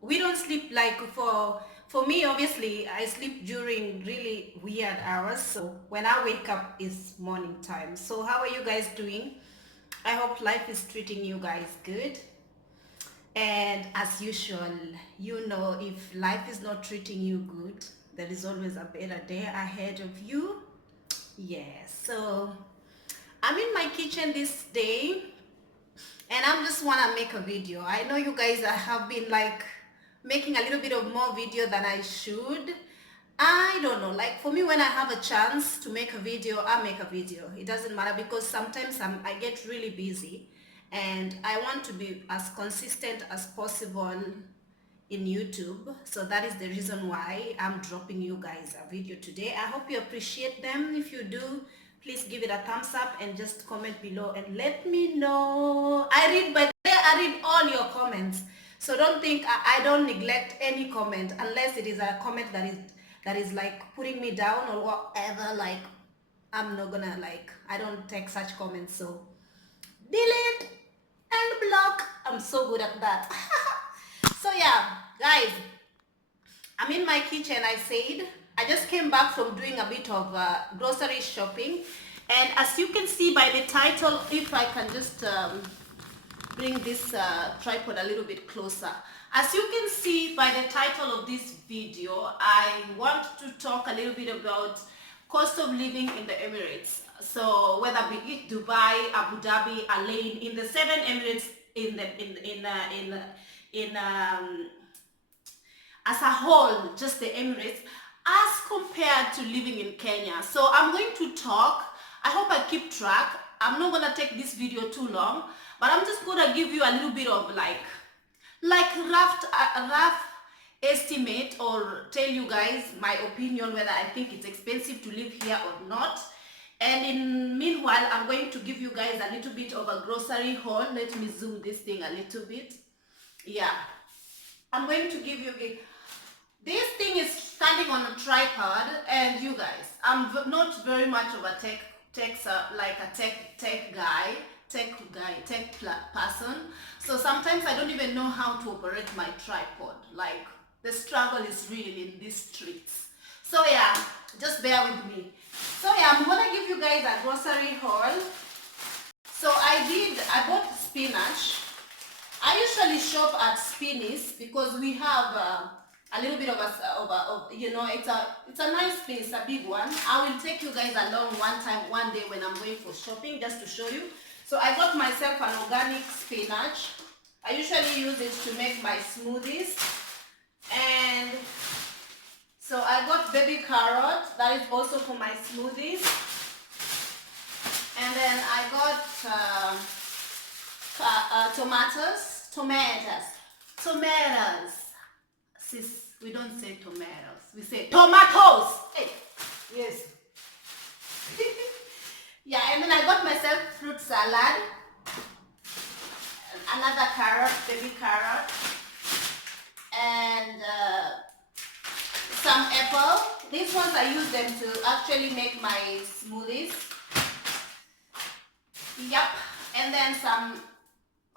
we don't sleep like for me. Obviously, I sleep during really weird hours. So when I wake up, it's morning time. So how are you guys doing? I hope life is treating you guys good. And as usual, you know, if life is not treating you good, there is always a better day ahead of you. Yes. So I'm in my kitchen this day and I'm just wanna make a video. I know you guys have been like making a little bit of more video than I should. I don't know, like for me, when I have a chance to make a video, I make a video. It doesn't matter because sometimes I get really busy and I want to be as consistent as possible in YouTube. So that is the reason why I'm dropping you guys a video today. I hope you appreciate them. If you do, please give it a thumbs up and just comment below and let me know. I read all your comments. So don't think I don't neglect any comment unless it is a comment that is like putting me down or whatever. Like I'm not gonna like, I don't take such comments. So delete and block. I'm so good at that. So yeah, guys, I'm in my kitchen. I said I just came back from doing a bit of grocery shopping, and as you can see by the title, if I can just bring this tripod a little bit closer. As you can see by the title of this video, I want to talk a little bit about cost of living in the Emirates. So whether be it Dubai, Abu Dhabi, Al Ain, in the 7 Emirates, as a whole, just the Emirates, as compared to living in Kenya. So I'm going to talk. I hope I keep track. I'm not gonna take this video too long, but I'm just gonna give you a little bit of like rough estimate, or tell you guys my opinion whether I think it's expensive to live here or not. And in meanwhile, I'm going to give you guys a little bit of a grocery haul. Let me zoom this thing a little bit. Yeah, I'm going to give you this thing is standing on a tripod, and you guys, I'm not very much of a tech person. So sometimes I don't even know how to operate my tripod. Like the struggle is real in these streets. So yeah, just bear with me. So yeah, I'm gonna give you guys a grocery haul. So I bought spinach. I usually shop at Spinneys because we have a little bit of you know, it's a nice place, a big one. I will take you guys along one day when I'm going for shopping, just to show you. So I got myself an organic spinach. I usually use it to make my smoothies. And so I got baby carrot, that is also for my smoothies. And then I got tomatoes. Sis, we don't say tomatoes, we say tomatoes. Hey, yes. Yeah, and then I got myself fruit salad, another carrot, baby carrot, and some apple. These ones I use them to actually make my smoothies. Yep, and then some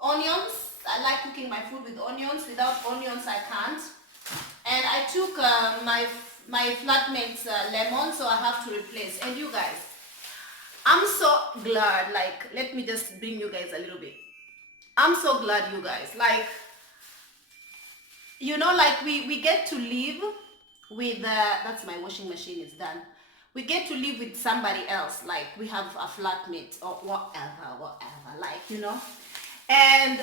onions. I like cooking my food with onions. Without onions, I can't. And I took my flatmate's lemon, so I have to replace. And you guys, I'm so glad. Like, let me just bring you guys a little bit. I'm so glad, you guys. Like, you know, like we get to live with that's my washing machine is done. We get to live with somebody else. Like we have a flatmate or whatever. Like, you know, and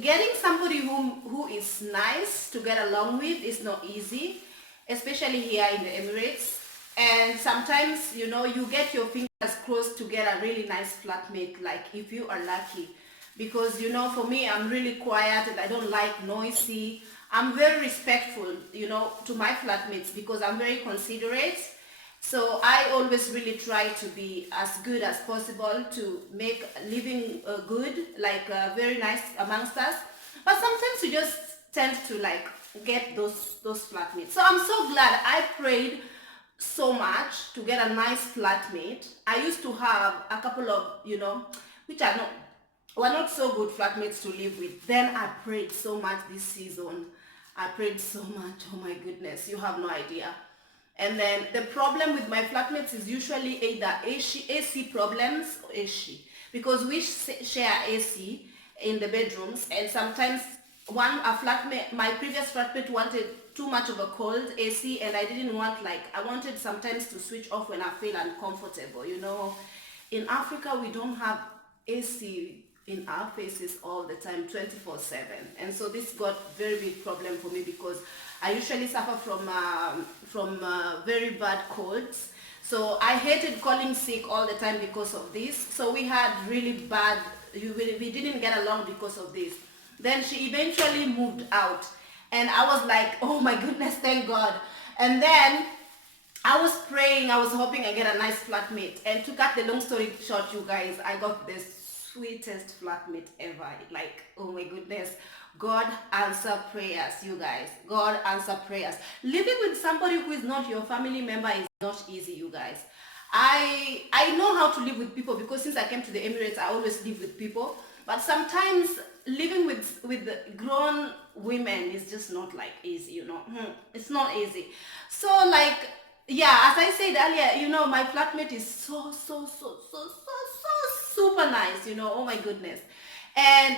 getting somebody who is nice to get along with is not easy, especially here in the Emirates. And sometimes, you know, you get your fingers crossed to get a really nice flatmate, like if you are lucky. Because, you know, for me, I'm really quiet and I don't like noisy. I'm very respectful, you know, to my flatmates because I'm very considerate. So I always really try to be as good as possible to make living good, like very nice amongst us. But sometimes you just tend to like get those flatmates. So I'm so glad. I prayed so much to get a nice flatmate. I used to have a couple of, you know, which are not we're not so good flatmates to live with. Then I prayed so much this season. I prayed so much. Oh my goodness, you have no idea. And then the problem with my flatmates is usually either AC problems or AC, because we share AC in the bedrooms, and sometimes a flatmate, my previous flatmate wanted too much of a cold AC, and I didn't want, like, I wanted sometimes to switch off when I feel uncomfortable. You know, in Africa we don't have AC in our faces all the time 24/7, and so this got very big problem for me because I usually suffer from very bad colds. So I hated calling sick all the time because of this. So we had really bad, we didn't get along because of this. Then she eventually moved out, and I was like, oh my goodness, thank God. And then I was praying, I was hoping I get a nice flatmate. And to cut the long story short, you guys, I got the sweetest flatmate ever. Like, oh my goodness. God answer prayers, you guys. God answer prayers. Living with somebody who is not your family member is not easy, you guys. I know how to live with people because since I came to the Emirates, I always live with people. But sometimes living with grown women is just not like easy, you know. It's not easy. So like, yeah, as I said earlier, you know, my flatmate is so super nice, you know. Oh my goodness. And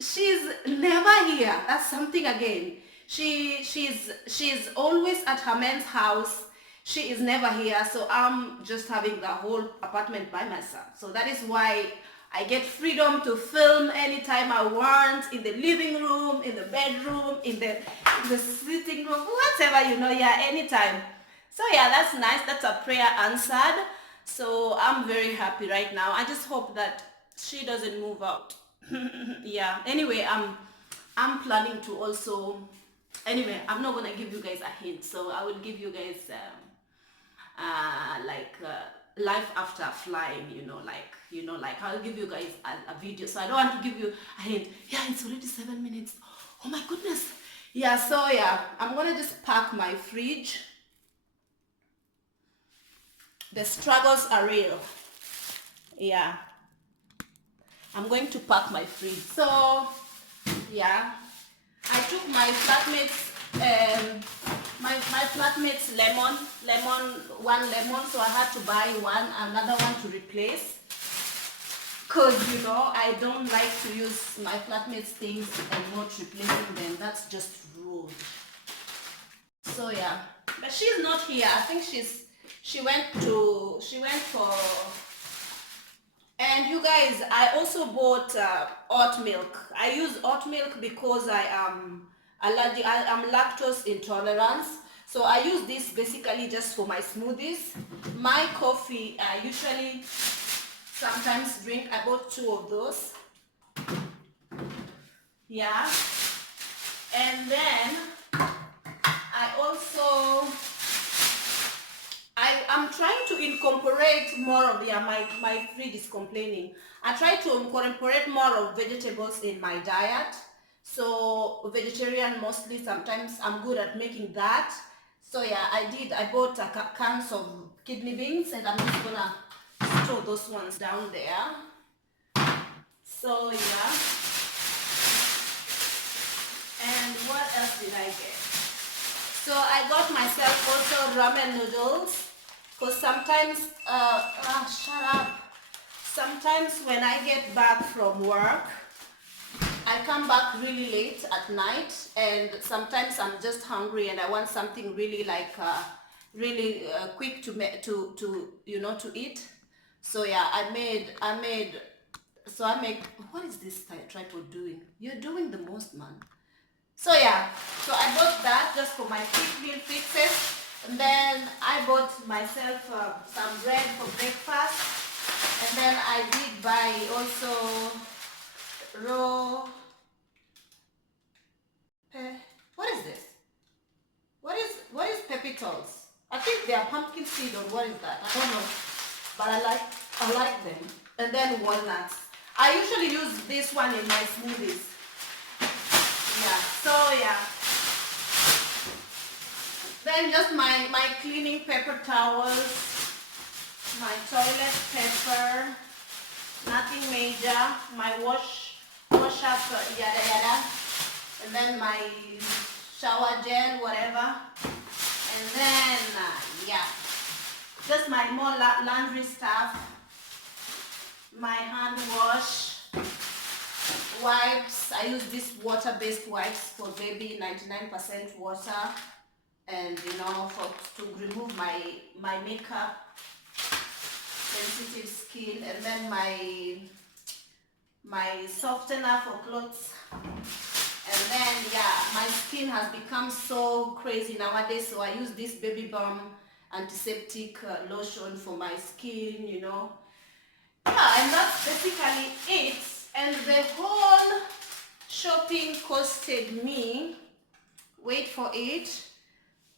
she's never here. That's something again. She's always at her man's house. She is never here, so I'm just having the whole apartment by myself. So that is why I get freedom to film anytime I want, in the living room, in the bedroom, in the sitting room, whatever, you know, yeah, anytime. So yeah, that's nice. That's a prayer answered. So I'm very happy right now. I just hope that she doesn't move out. Yeah. Anyway, I'm planning to also. Anyway, I'm not gonna give you guys a hint. So I will give you guys life after flying. Like I'll give you guys a video. So I don't want to give you a hint. Yeah, it's already 7 minutes. Oh my goodness. Yeah. So yeah, I'm gonna just pack my fridge. The struggles are real. Yeah. I'm going to pack my fridge. So yeah, I took my flatmates my flatmates one lemon, so I had to buy another one to replace, because you know I don't like to use my flatmates things and not replacing them. That's just rude. So yeah, but she's not here. I think she went for. And you guys, I also bought oat milk. I use oat milk because I am lactose intolerant. So I use this basically just for my smoothies. My coffee, I usually sometimes drink. I bought 2 of those. Yeah. And then I also I'm trying to incorporate more of my fridge is complaining. I try to incorporate more of vegetables in my diet. So vegetarian mostly, sometimes I'm good at making that. So yeah, I bought cans of kidney beans, and I'm just gonna store those ones down there. So yeah. And what else did I get? So I got myself also ramen noodles, because sometimes, shut up. Sometimes when I get back from work, I come back really late at night, and sometimes I'm just hungry and I want something really like, quick to eat. So yeah, I make, what is this tripod doing? You're doing the most, man. So yeah, so I bought that just for my quick meal fixes. And then I bought myself some bread for breakfast. And then I did buy also raw, what is this? What is pepitals? I think they are pumpkin seed, or what is that? I don't know. But I like them. And then walnuts. I usually use this one in my smoothies. Yeah, so yeah. Then just my cleaning paper towels, my toilet paper, Nothing major. My wash up, yada yada, and then my shower gel, whatever, and then yeah, just my more laundry stuff, my hand wash, wipes. I use this water-based wipes for baby, 99% water, and you know, to remove my makeup, sensitive skin, and then my softener for clothes. And then yeah, my skin has become so crazy nowadays, so I use this baby balm antiseptic lotion for my skin, you know. Yeah, and that's basically it. And the whole shopping costed me, wait for it,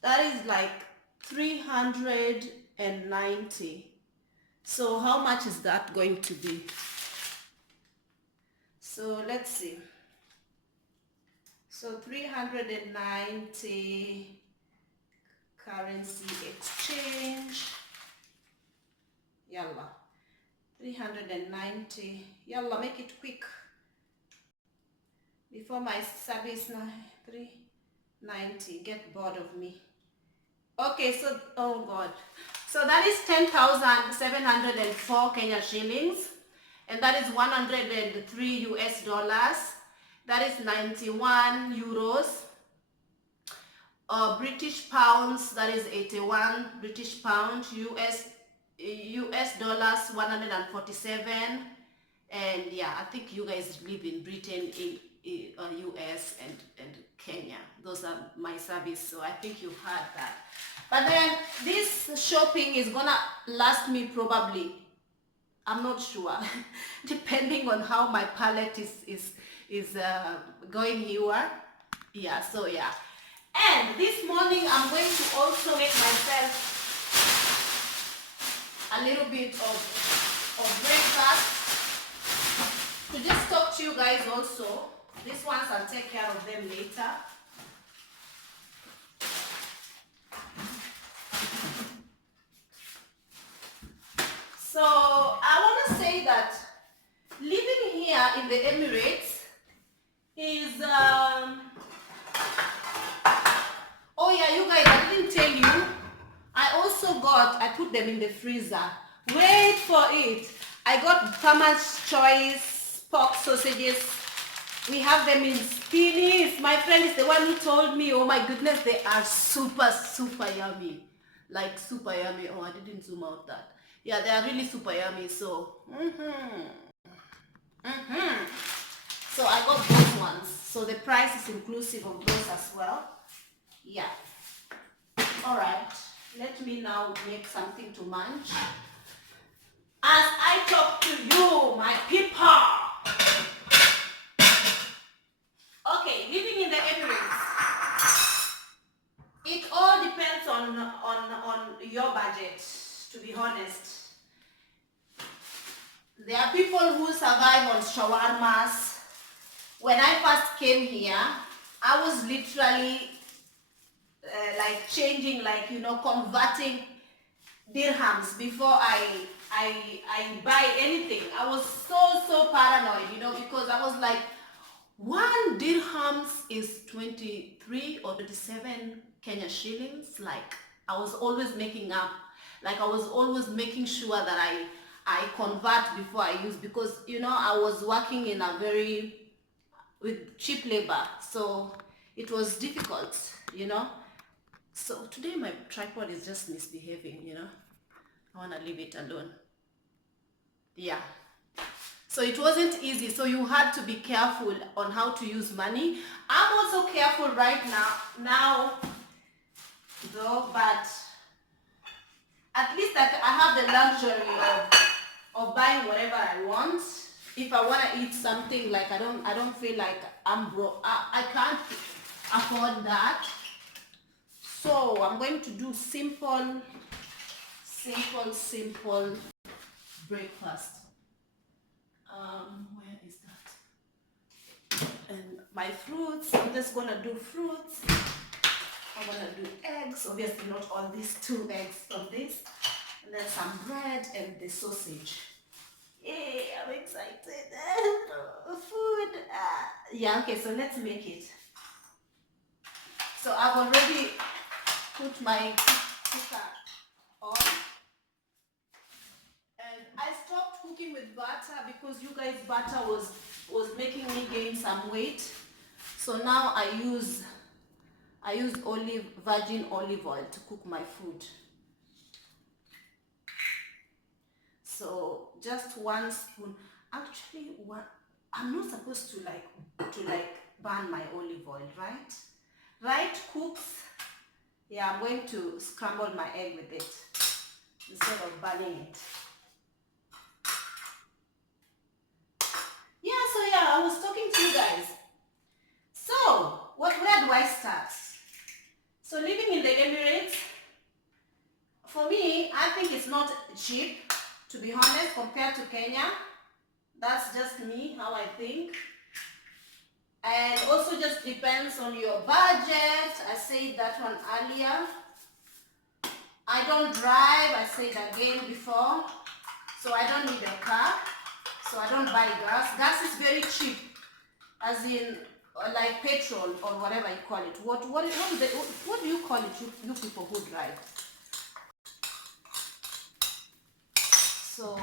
that is like 390. So how much is that going to be? So let's see. So 390 currency exchange. Yalla. 390. Yalla, make it quick. Before my service now. 390. Get bored of me. Okay, so oh god. So that is 10,704 Kenya shillings. And that is 103 US dollars. That is 91 euros. British pounds, that is 81 British pounds. US dollars, 147. And yeah, I think you guys live in Britain, in US and Kenya. Those are my service, so I think you've heard that. But then this shopping is gonna last me probably, I'm not sure, depending on how my palette is going here. Yeah, so yeah. And this morning I'm going to also make myself a little bit of breakfast. To just talk to you guys also. These ones I'll take care of them later. So I want to say that living here in the Emirates is oh yeah, you guys, I didn't tell you, I put them in the freezer. Wait for it. I got Farmer's Choice pork sausages. We have them in Spinnies. My friend is the one who told me, oh my goodness, they are super yummy. Like super yummy. Oh, I didn't zoom out that. Yeah, they are really super yummy. So, so I got those ones. So the price is inclusive of those as well. Yeah. All right. Let me now make something to munch. As I talk to you, my people. Okay, living in the Emirates. It all depends on your budget, to be honest. There are people who survive on shawarmas. When I first came here, I was literally like changing, like, you know, converting dirhams before I buy anything. I was so paranoid, you know, because I was like, 1 dirhams is 23 or 27 Kenya shillings. Like, I was always making up, like I was always making sure that I convert before I use, because, you know, I was working in a with cheap labor, so it was difficult, you know. So today my tripod is just misbehaving, you know. I want to leave it alone. Yeah. So it wasn't easy. So you had to be careful on how to use money. I'm also careful right now though, but at least I have the luxury of buying whatever I want. If I want to eat something, like I don't feel like I'm broke, I can't afford that. So I'm going to do simple breakfast. Where is that? And my fruits, I'm just gonna do fruits. I'm gonna do eggs, obviously not all these 2 eggs from this, and then some bread and the sausage. Yay, I'm excited. Food. Yeah, okay, so let's make it. So I've already put my cooker on. And I stopped cooking with butter because you guys, butter was making me gain some weight. So now I use virgin olive oil to cook my food. So just 1 spoon. Actually, I'm not supposed to burn my olive oil, right? Right, cooks? Yeah, I'm going to scramble my egg with it instead of burning it. Yeah, so yeah, I was talking to you guys. So, where do I start? So living in the Emirates, for me, I think it's not cheap, to be honest, compared to Kenya. That's just me, how I think. And also just depends on your budget. I said that one earlier. I don't drive, I said again before. So I don't need a car. So I don't buy gas. Gas is very cheap, as in like petrol or whatever you call it. What do you call it, you people who drive? So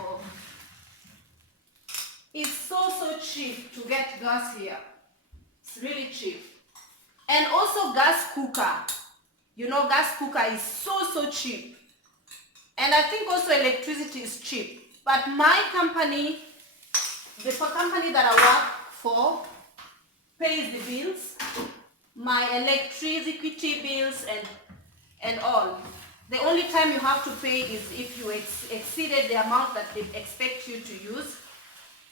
it's so cheap to get gas here. It's really cheap. And also gas cooker. You know, gas cooker is so cheap. And I think also electricity is cheap. But my company, the company that I work for, pays the bills, my electricity bills and all. The only time you have to pay is if you exceeded the amount that they expect you to use.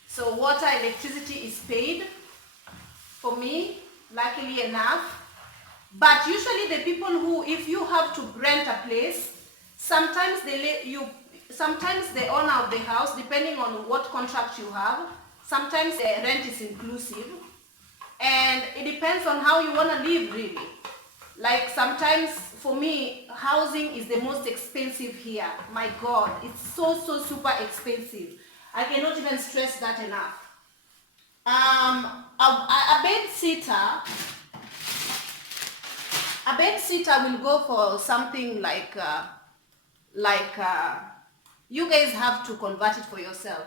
So water, electricity is paid for me, luckily enough. But usually the people who, if you have to rent a place, sometimes sometimes the owner of the house, depending on what contract you have, sometimes the rent is inclusive. And it depends on how you want to live, really. Like sometimes, for me, housing is the most expensive here. My God, it's so super expensive. I cannot even stress that enough. A bed sitter will go for something like you guys have to convert it for yourself.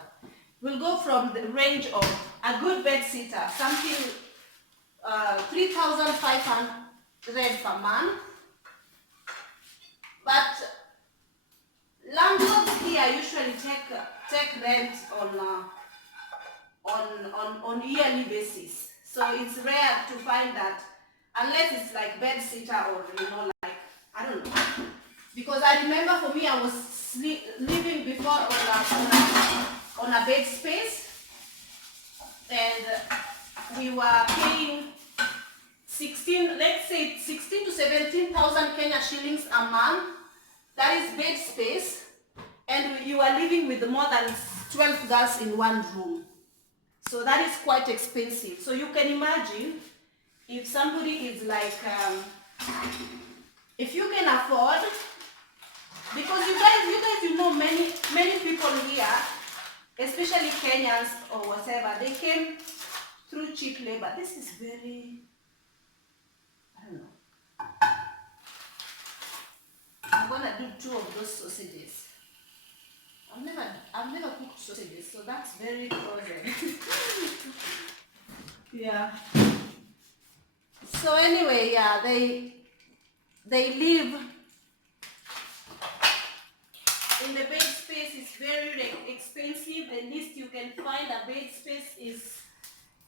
Will go from the range of a good bed sitter, something 3,500 per month. But landlords here usually take rent on yearly basis. So it's rare to find that, unless it's like bed sitter or like, I don't know. Because I remember for me, I was living before on a bed space, and we were paying 16 to 17,000 Kenya shillings a month. That is bed space, and you are living with more than 12 girls in one room. So that is quite expensive. So you can imagine if somebody is like, if you can afford, because you guys know many people here, especially Kenyans or whatever, they came through cheap labor. This is very, I don't know. I'm gonna do 2 of those sausages. I've never cooked sausages, so that's very frozen. Yeah. So anyway, yeah, they live in the bed space. Is very expensive. The least you can find a bed space is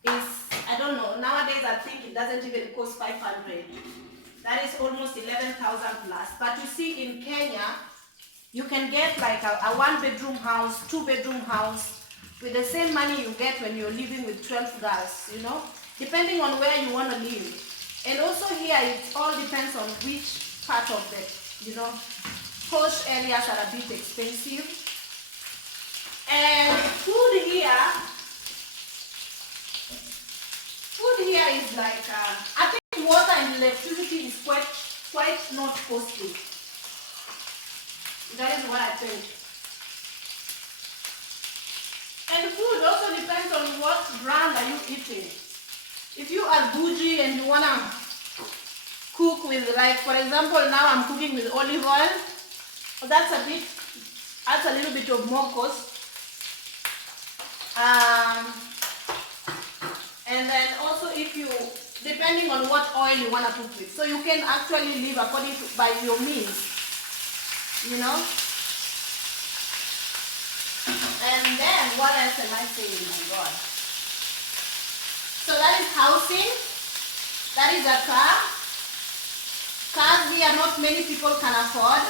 I don't know. Nowadays, I think it doesn't even cost 500. That is almost 11,000 plus. But you see, in Kenya, you can get like a 1-bedroom house, 2-bedroom house with the same money you get when you're living with 12 girls, depending on where you want to live. And also here, it all depends on which part of the, posh areas are a bit expensive. And food here is like, I think water and electricity is quite not costly. That is what I think. what brand are you eating? If you are bougie and you wanna cook with, like for example, now I'm cooking with olive oil, that's a little bit of more cost. And then also if you, depending on what oil you want to cook with, so you can actually live according to by your means, you know. And then what else am I saying? My God. So that is housing. That is a car. Cars here not many people can afford,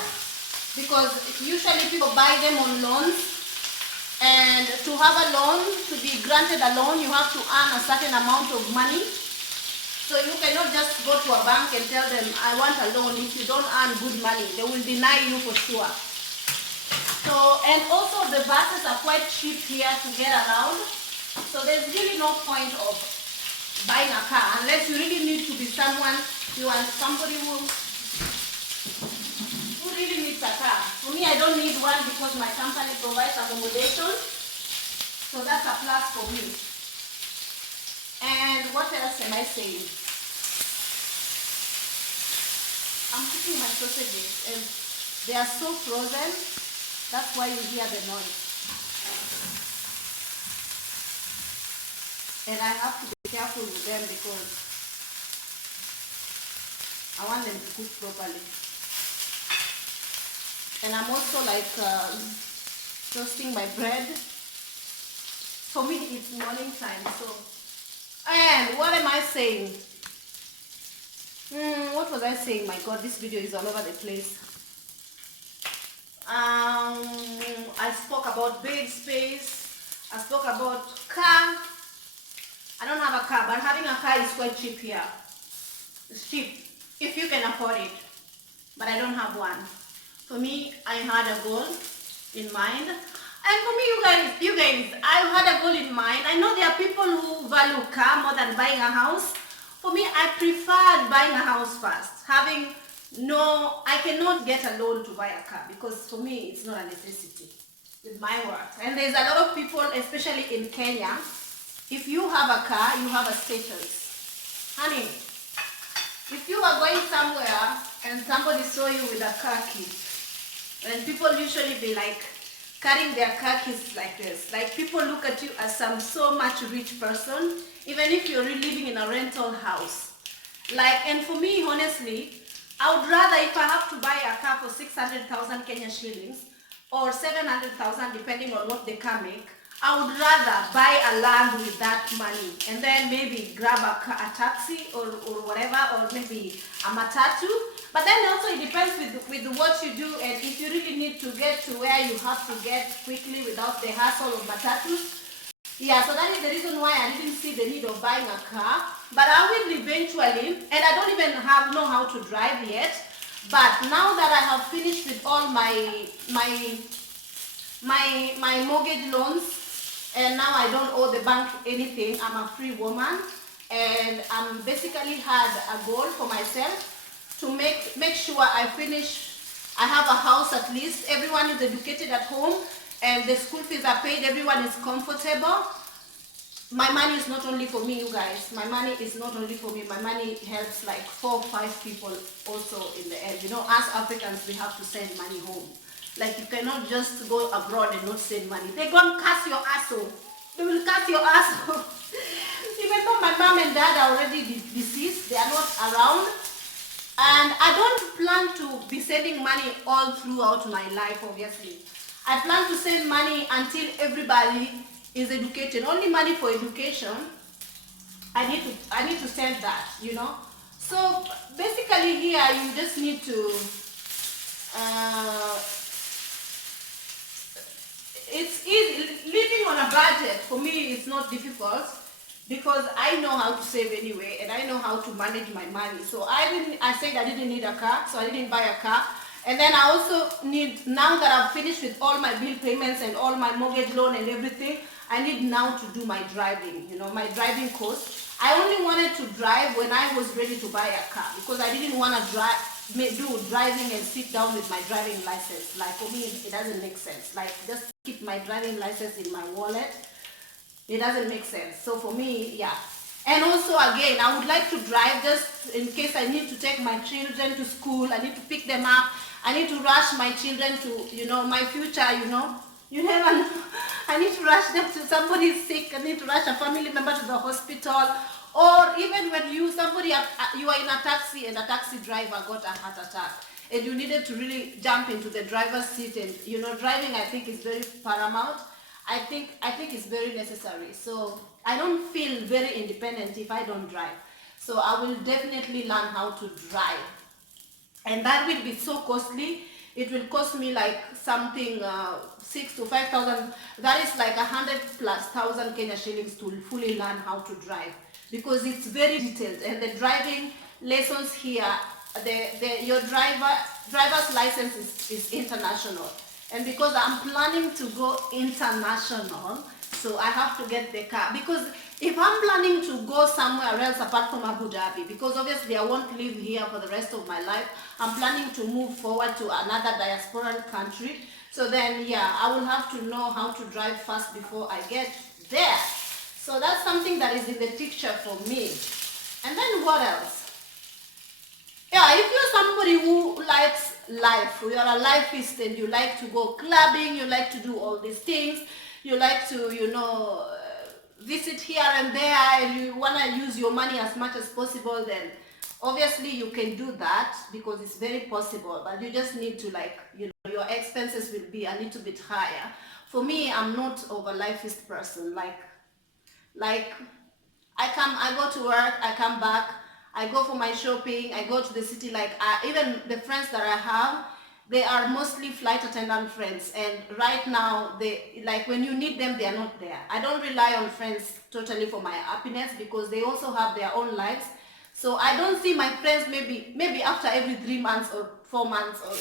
because usually people buy them on loans. And to have a loan, to be granted a loan, you have to earn a certain amount of money. So you cannot just go to a bank and tell them, I want a loan. If you don't earn good money, they will deny you for sure. So, and also the buses are quite cheap here to get around. So there's really no point of buying a car unless you really need to be someone, you are somebody who really needs a car. For me, I don't need one because my company provides accommodation. So that's a plus for me. And what else am I saying? I'm cooking my sausages and they are so frozen. That's why you hear the noise. And I have to be careful with them because I want them to cook properly. And I'm also like toasting my bread. For me, it's morning time. So, and what am I saying? What was I saying? My God, this video is all over the place. I spoke about bed space. I spoke about car. I don't have a car, but having a car is quite cheap here. It's cheap if you can afford it. But I don't have one. For me, I had a goal in mind. And for me, you guys, I had a goal in mind. I know there are people who value car more than buying a house. For me, I preferred buying a house first. I cannot get a loan to buy a car because for me, it's not a necessity with my work. And there's a lot of people, especially in Kenya, if you have a car, you have a status. Honey, if you are going somewhere and somebody saw you with a car key, and people usually be like carrying their car keys like this, like people look at you as some so much rich person, even if you're living in a rental house. Like, and for me, honestly, I would rather, if I have to buy a car for 600,000 Kenya shillings or 700,000 depending on what the car make, I would rather buy a land with that money and then maybe grab a taxi or whatever, or maybe a matatu. But then also it depends with what you do, and if you really need to get to where you have to get quickly without the hassle of matatus. Yeah, so that is the reason why I didn't see the need of buying a car. But I will eventually, and I don't even know how to drive yet. But now that I have finished with all my mortgage loans, and now I don't owe the bank anything, I'm a free woman, and I'm basically had a goal for myself to make sure I have a house at least, everyone is educated at home, and the school fees are paid, everyone is comfortable. My money is not only for me, you guys. My money is not only for me. My money helps like 4 or 5 people also in the end. You know, as Africans, we have to send money home. Like, you cannot just go abroad and not send money. They're going to cut your asshole. They will cut your asshole. Even though my mom and dad are already deceased, they are not around. And I don't plan to be sending money all throughout my life, obviously. I plan to send money until everybody is educated. Only money for education, I need to send that, you know. So basically here you just need to it's easy. Living on a budget for me is not difficult because I know how to save anyway, and I know how to manage my money. So I said I didn't need a car, so I didn't buy a car. And then I also need, now that I've finished with all my bill payments and all my mortgage loan and everything, I need now to do my driving, you know, my driving course. I only wanted to drive when I was ready to buy a car because I didn't want to do driving and sit down with my driving license. Like, for me, it doesn't make sense. Like, just keep my driving license in my wallet. It doesn't make sense. So for me, yeah. And also again, I would like to drive just in case I need to take my children to school. I need to pick them up. I need to rush my children to, my future, You never know. I need to rush them to somebody is sick. I need to rush a family member to the hospital. Or even when you are in a taxi and a taxi driver got a heart attack and you needed to really jump into the driver's seat, and driving, I think, is very paramount. I think it's very necessary. So I don't feel very independent if I don't drive. So I will definitely learn how to drive. And that will be so costly. It will cost me like something 6 to 5,000. That is like 100,000+ Kenya shillings to fully learn how to drive, because it's very detailed. And the driving lessons here, your driver's license is international. And because I'm planning to go international, so I have to get the car. Because if I'm planning to go somewhere else apart from Abu Dhabi, because obviously I won't live here for the rest of my life, I'm planning to move forward to another diasporal country. So then, yeah, I will have to know how to drive fast before I get there. So that's something that is in the picture for me. And then what else? Yeah, if you're somebody who likes life, you're a lifeist and you like to go clubbing, you like to do all these things, you like to, visit here and there, and you want to use your money as much as possible, then obviously you can do that, because it's very possible. But you just need to, your expenses will be a little bit higher. For me, I'm not of a lifeist person. Like I go to work, I come back, I go for my shopping, I go to the city. Even the friends that I have, they are mostly flight attendant friends, and right now when you need them, they are not there. I don't rely on friends totally for my happiness, because they also have their own lives. So I don't see my friends maybe after every 3 months or 4 months, or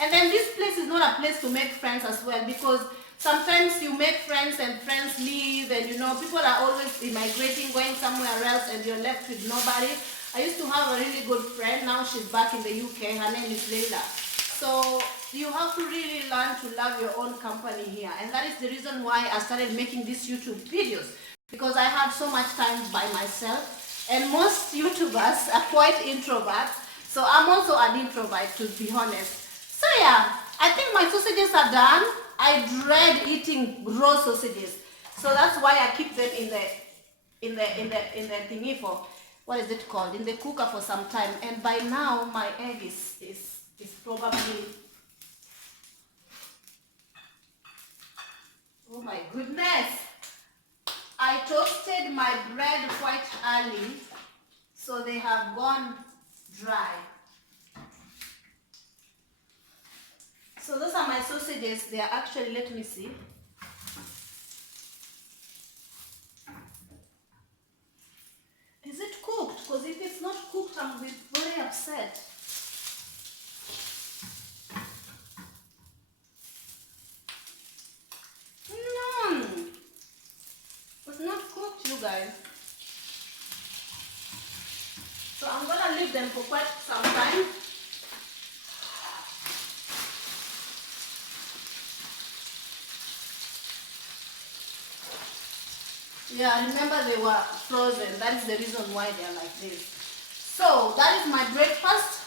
And then this place is not a place to make friends as well, because sometimes you make friends and friends leave, and people are always immigrating, going somewhere else, and you're left with nobody. I used to have a really good friend. Now she's back in the UK. Her name is Leila. So you have to really learn to love your own company here. And that is the reason why I started making these YouTube videos, because I have so much time by myself. And most YouTubers are quite introverts. So I'm also an introvert, to be honest. So yeah, I think my sausages are done. I dread eating raw sausages. So that's why I keep them in the thingy for, what is it called? In the cooker for some time. And by now my egg is probably, oh my goodness. I toasted my bread quite early, so they have gone dry. So those are my sausages. They are actually, let me see. Is it cooked? Because if it's not cooked, I'm very upset. No, it's not cooked, you guys. So I'm gonna leave them for quite some time. Yeah, remember they were frozen. That is the reason why they are like this. So that is my breakfast.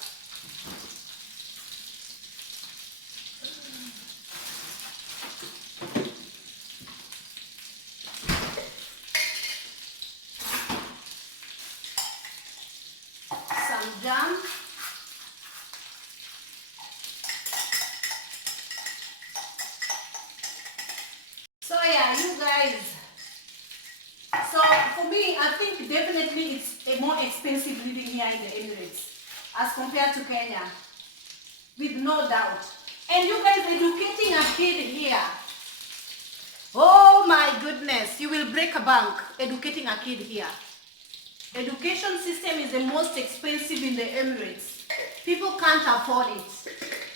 Some jam. So yeah, you guys. So for me, I think definitely it's a more expensive living here in the Emirates as compared to Kenya, with no doubt. And you guys, educating a kid here, oh my goodness, you will break a bank educating a kid here. Education system is the most expensive in the Emirates. People can't afford it.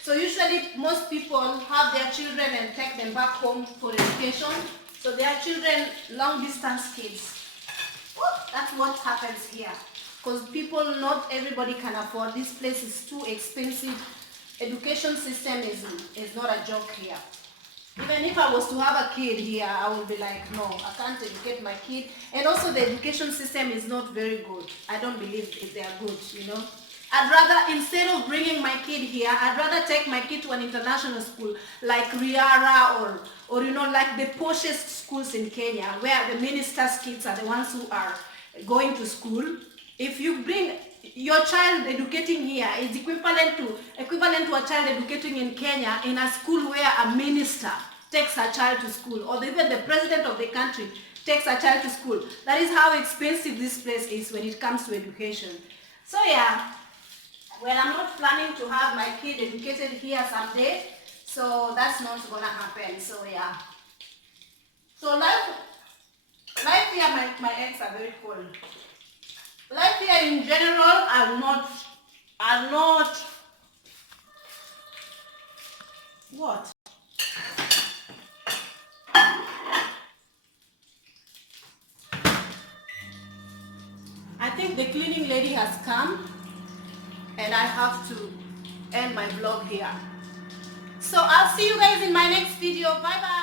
So usually most people have their children and take them back home for education. So their children, long distance kids. That's what happens here. Because not everybody can afford. This place is too expensive. Education system is not a joke here. Even if I was to have a kid here, I would be like, no, I can't educate my kid. And also the education system is not very good. I don't believe they are good, you know. I'd rather, instead of bringing my kid here, I'd rather take my kid to an international school like Riara or you know, like the poshest schools in Kenya, where the ministers' kids are the ones who are going to school. If you bring your child educating here is equivalent to a child educating in Kenya in a school where a minister takes a child to school, or even the president of the country takes a child to school. That is how expensive this place is when it comes to education. So yeah, well, I'm not planning to have my kid educated here someday, so that's not gonna happen. So yeah, so life here, my eggs are very cold. Life here in general are not what? I think the cleaning lady has come and I have to end my vlog here. So I'll see you guys in my next video. Bye bye.